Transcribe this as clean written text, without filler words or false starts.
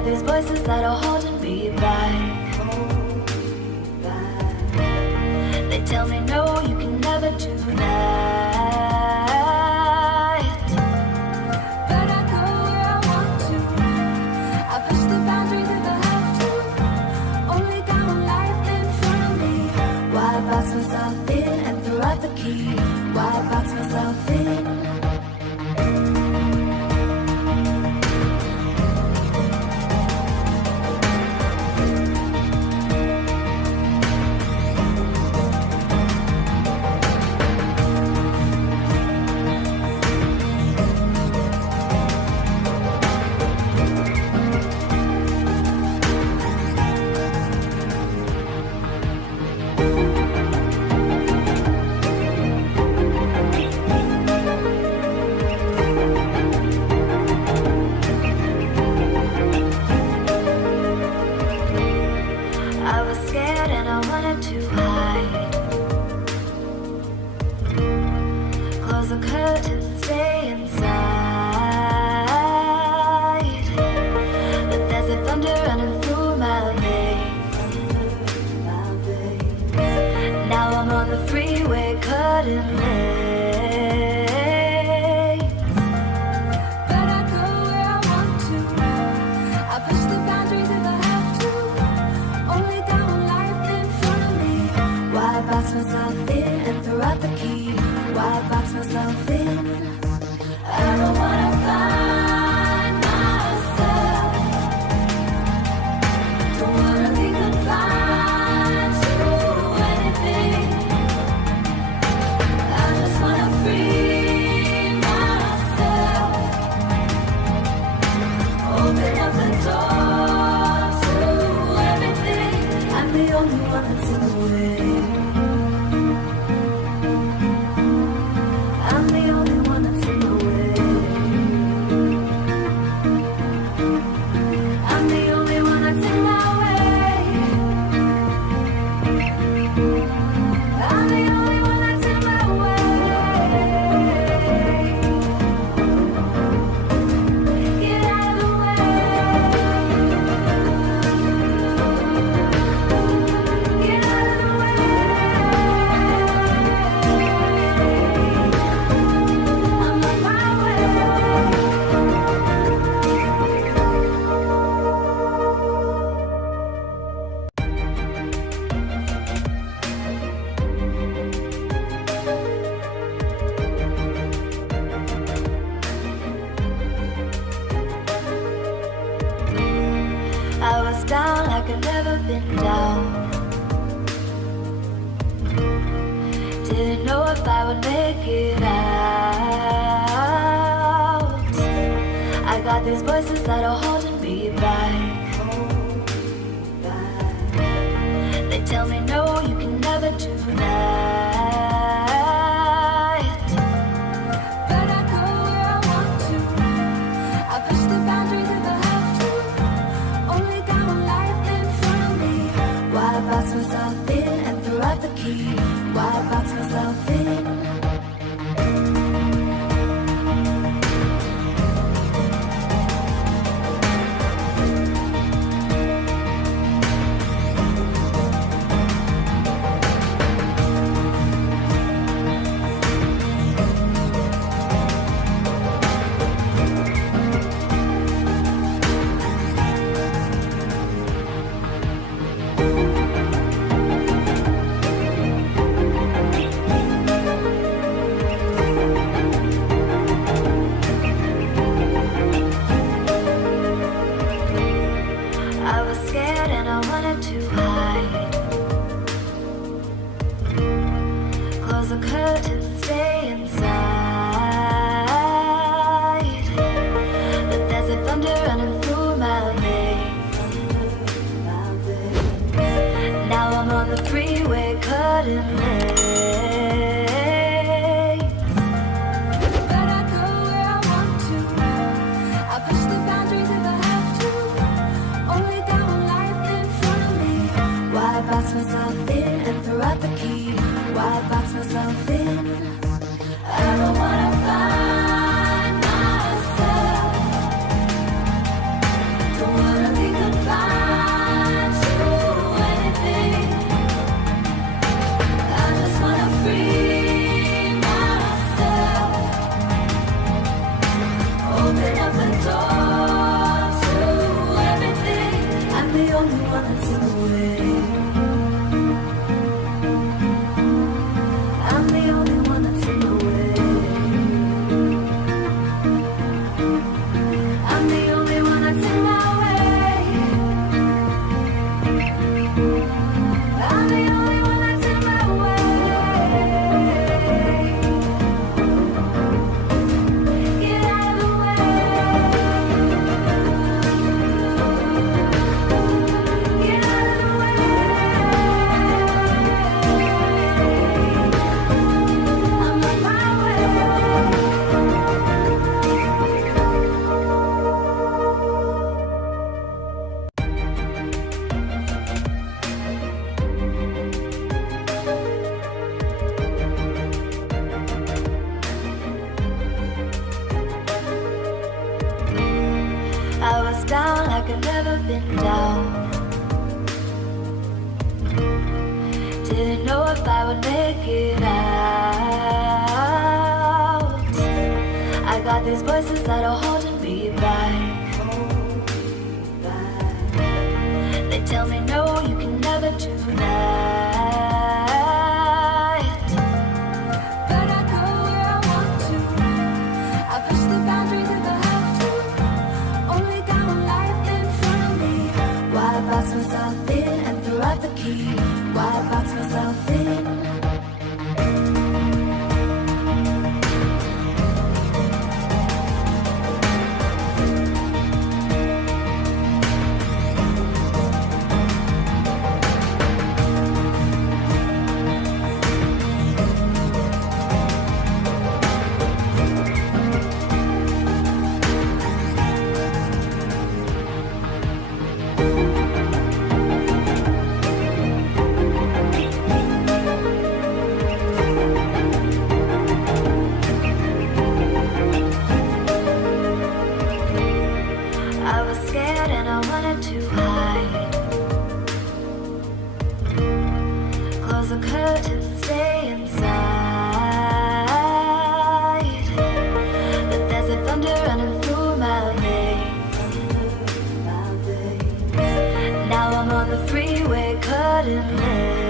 got these voices that are holding me back. They tell me no, you can never do that. But I go where I want to. I push the boundaries if I have to. Only got one life in front of me. Why box myself in and throw out the key? Why box myself in? Wanna Didn't know if I would make it out. I got these voices that are holding me back. They tell me no, you can never do that. But I go where I want to. I push the boundaries if I have to. Only got one life in front of me. Why box myself in and throw out the key? Why box myself in? I was scared and I wanted to hide. Close the curtains, stay inside. But there's a thunder running through my veins. Now I'm on the freeway cutting lanes.